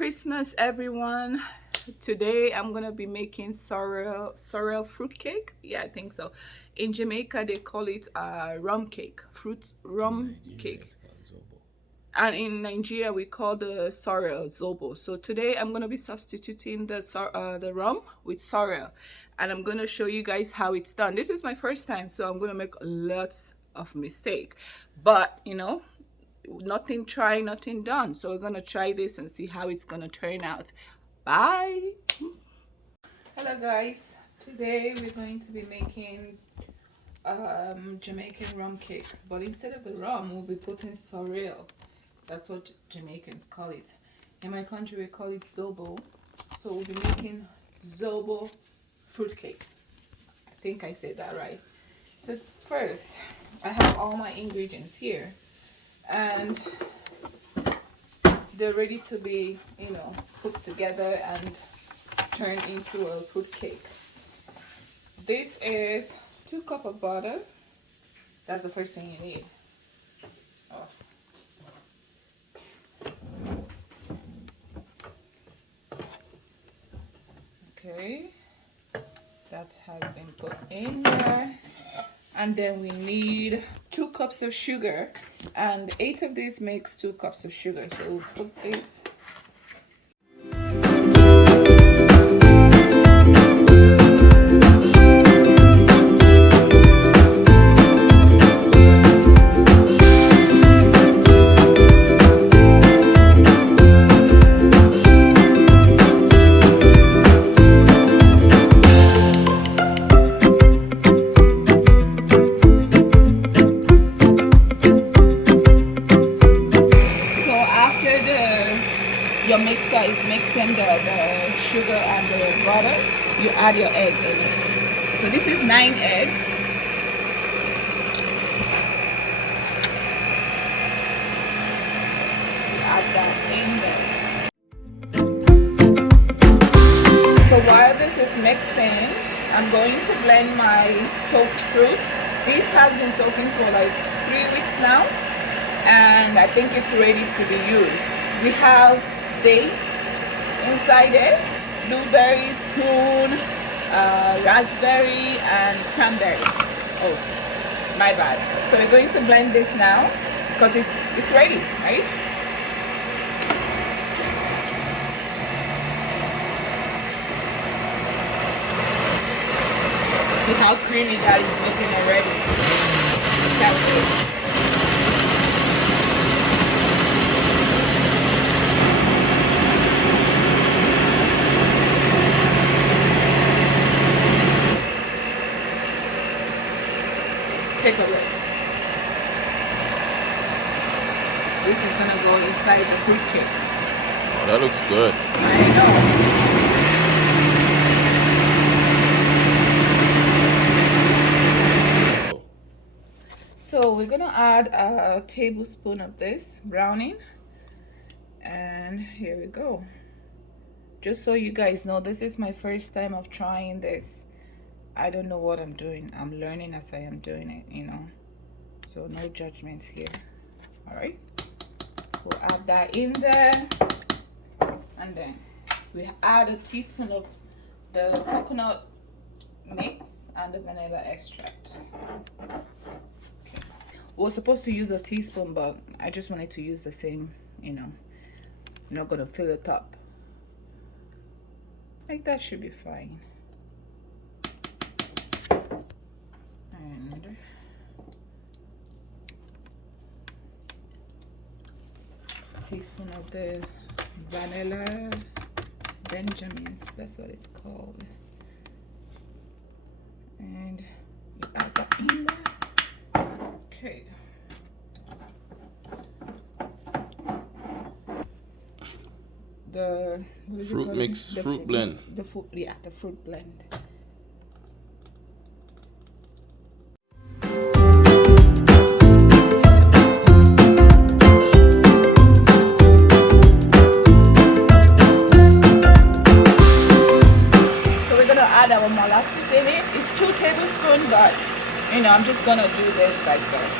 Christmas, everyone. Today I'm gonna be making sorrel fruit cake. Yeah, I think so. In Jamaica they call it rum cake, fruit rum cake, and in Nigeria we call the sorrel zobo. So today I'm gonna be substituting the rum with sorrel, and I'm gonna show you guys how it's done. This is my first time, so I'm gonna make lots of mistake, but you know, nothing try, nothing done. So we're gonna try this and see how it's gonna turn out. Bye. Hello guys, today we're going to be making Jamaican rum cake, but instead of the rum we'll be putting sorrel. That's what Jamaicans call it. In my country we call it zobo. So we'll be making zobo fruit cake. I think I said that right. So first I have all my ingredients here, and they're ready to be, you know, put together and turned into a fruit cake. This is 2 cups of butter. That's the first thing you need. Oh. Okay, that has been put in there. And then we need 2 cups of sugar, and 8 of these makes 2 cups of sugar. So we'll put this. Your mixer is mixing the sugar and the butter, you add your egg in it. So this is 9 eggs. You add that in there. So while this is mixing, I'm going to blend my soaked fruits. This has been soaking for like 3 weeks now, and I think it's ready to be used. We have dates inside it, blueberries, prune, raspberry, and cranberry. Oh, my bad. So we're going to blend this now because it's ready, right? See how creamy that is looking already. That's good. Take a look. This is gonna go inside the fruit cake. Oh, that looks good. I know. So we're gonna add a tablespoon of this browning, and here we go. Just so you guys know, this is my first time of trying this. I don't know what I'm doing. I'm learning as I am doing it, you know. So no judgments here. All right. We'll add that in there. And then we add a teaspoon of the coconut mix and the vanilla extract. Okay. We were supposed to use a teaspoon, but I just wanted to use the same, you know. I'm not going to fill it up. Like that should be fine. And a teaspoon of the vanilla Benjamin's, that's what it's called, and you add that in there. Okay, the fruit mix, the fruit blend. The fruit blend. Add our molasses in it. It's 2 tablespoons, but you know, I'm just gonna do this like this.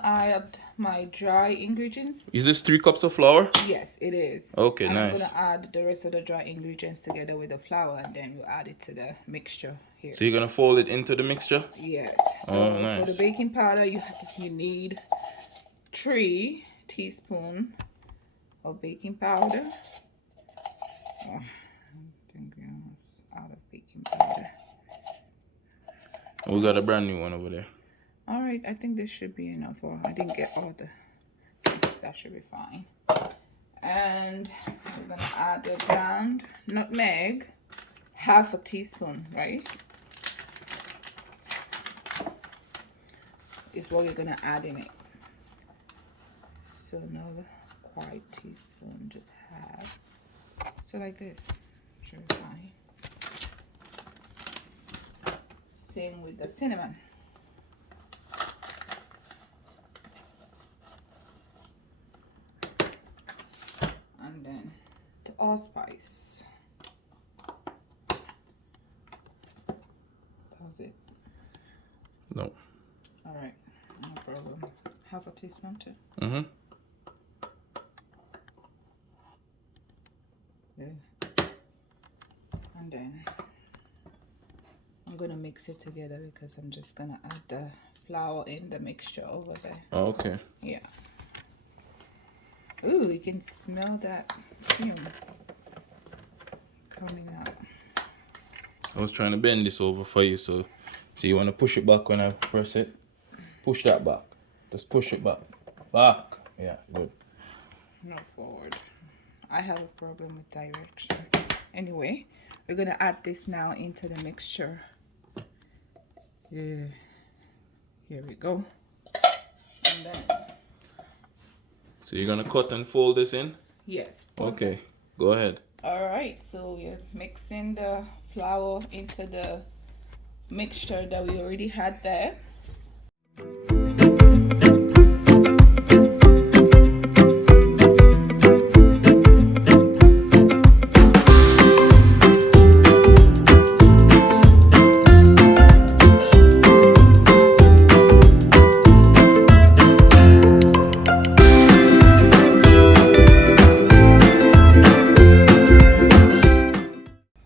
gonna add my dry ingredients. Is this 3 cups of flour? Yes, it is. Okay, and nice. I'm gonna add the rest of the dry ingredients together with the flour, and then we'll add it to the mixture here. So you're gonna fold it into the mixture? Yes. Oh, So nice. for the baking powder, you need 3 teaspoons of baking powder. Oh, I think we're out of baking powder. We got a brand new one over there. All right, I think this should be enough. Or I didn't get all the. That should be fine. And we're gonna add the ground nutmeg, half a teaspoon, right? Is what we're gonna add in it. So another quite teaspoon, just half. So like this, should be fine. Same with the cinnamon. And then the allspice. How's it? No. All right, no problem. Half a teaspoon too. Mm-hmm. Good. And then I'm gonna mix it together because I'm just gonna add the flour in the mixture over there. Oh, okay. Yeah. Ooh, you can smell that fume coming out. I was trying to bend this over for you, so you want to push it back when I press it? Push that back. Just push it back. Back. Yeah, good. No, forward. I have a problem with direction. Anyway, we're gonna add this now into the mixture. Yeah. Here we go. And then, So you're gonna cut and fold this in? yes. Okay, go ahead. All right, so we're mixing the flour into the mixture that we already had there.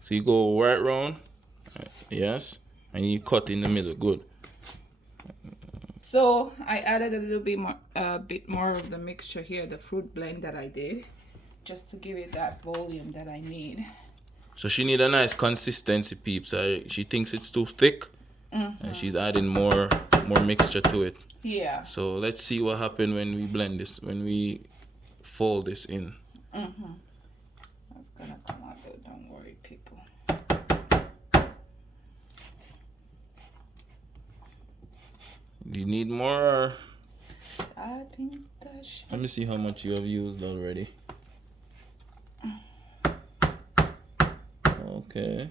So you go right round, yes, and you cut in the middle. Good. So I added a little bit more of the mixture here, the fruit blend that I did, just to give it that volume that I need. So she need a nice consistency, peeps. She thinks it's too thick, and she's adding more mixture to it. Yeah. So let's see what happens when we blend this, when we fold this in. That's gonna come out though, don't worry, people. Do you need more? Or I think that should. let me see how much you have used already. Okay.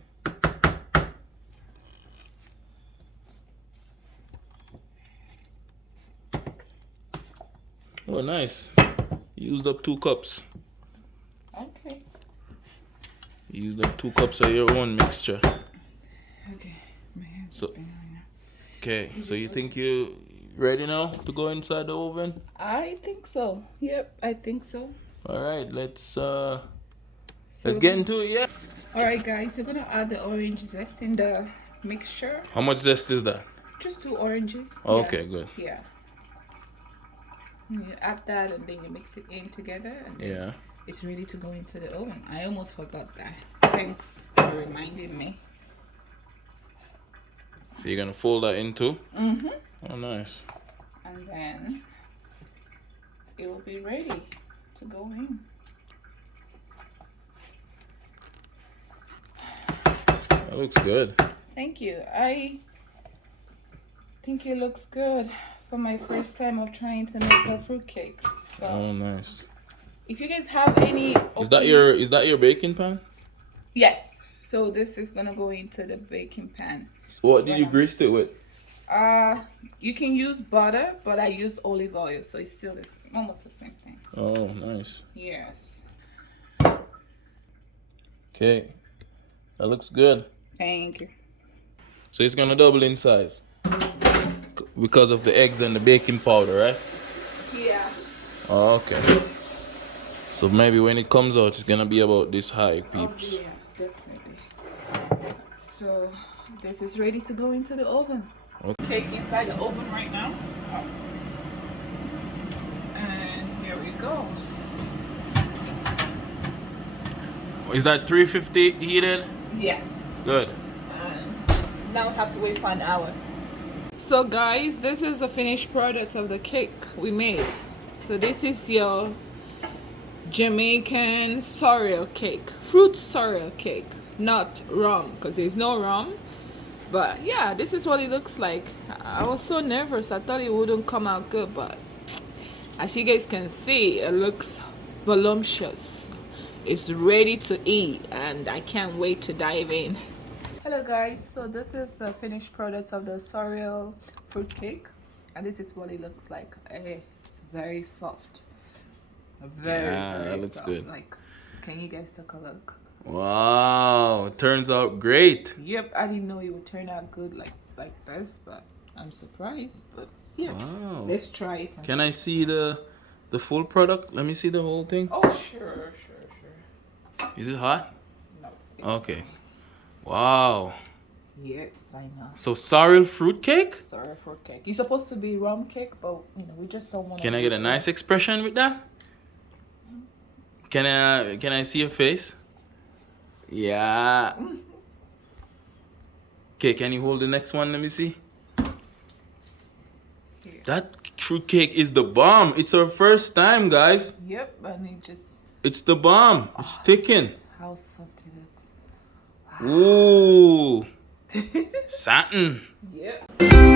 Oh, nice. You used up 2 cups. Okay. You used up 2 cups of your own mixture. Okay. My hands So- are been on. Okay, so you think you ready now to go inside the oven? I think so. Yep, I think so. All right, let's So get into it. Yeah. All right, guys, we're gonna add the orange zest in the mixture. How much zest is that? Just 2 oranges. Okay, good. Yeah. You add that and then you mix it in together, and then Yeah. it's ready to go into the oven. I almost forgot that. Thanks for reminding me. So you're gonna fold that into? Oh, nice. And then it will be ready to go in. That looks good. Thank you. I think it looks good for my first time of trying to make a fruitcake. So Oh, nice. if you guys have any Is that your baking pan? Yes. So this is gonna go into the baking pan. What did you grease it with? You can use butter, but I used olive oil, so it's still almost the same thing. Oh, nice. Yes. Okay. That looks good. Thank you. So it's gonna double in size because of the eggs and the baking powder, right? Oh, okay. So maybe when it comes out, it's gonna be about this high, peeps. Oh yeah, definitely. So this is ready to go into the oven. Okay. Cake inside the oven right now. And here we go. Is that 350 heated? Yes. Good. And now we have to wait for an hour. So guys, this is the finished product of the cake we made. So this is your Jamaican sorrel cake, fruit sorrel cake, not rum because there's no rum. But yeah, this is what it looks like. I was so nervous, I thought it wouldn't come out good, but as you guys can see, it looks voluptuous. It's ready to eat and I can't wait to dive in. Hello guys, so this is the finished product of the sorrel fruit cake, and this is what it looks like. It's very soft, very That looks soft. good. Like, can you guys take a look? Wow, turns out great. Yep, I didn't know it would turn out good like this, but I'm surprised. But yeah, Wow. let's try it. Can I see the full product? Let me see the whole thing. Oh sure. Is it hot? No. Okay. Wow. Yes, I know. So sorrel fruit cake? Sorrel fruit cake. It's supposed to be rum cake, but we just don't want to. Can I get a nice expression with that? Can I see your face? Yeah. Okay, can you hold the next one? Let me see. Here. That fruit cake is the bomb. It's our first time, guys. Yep, and it just. It's the bomb. It's sticking. How soft it looks. Ooh. Satin. Yep.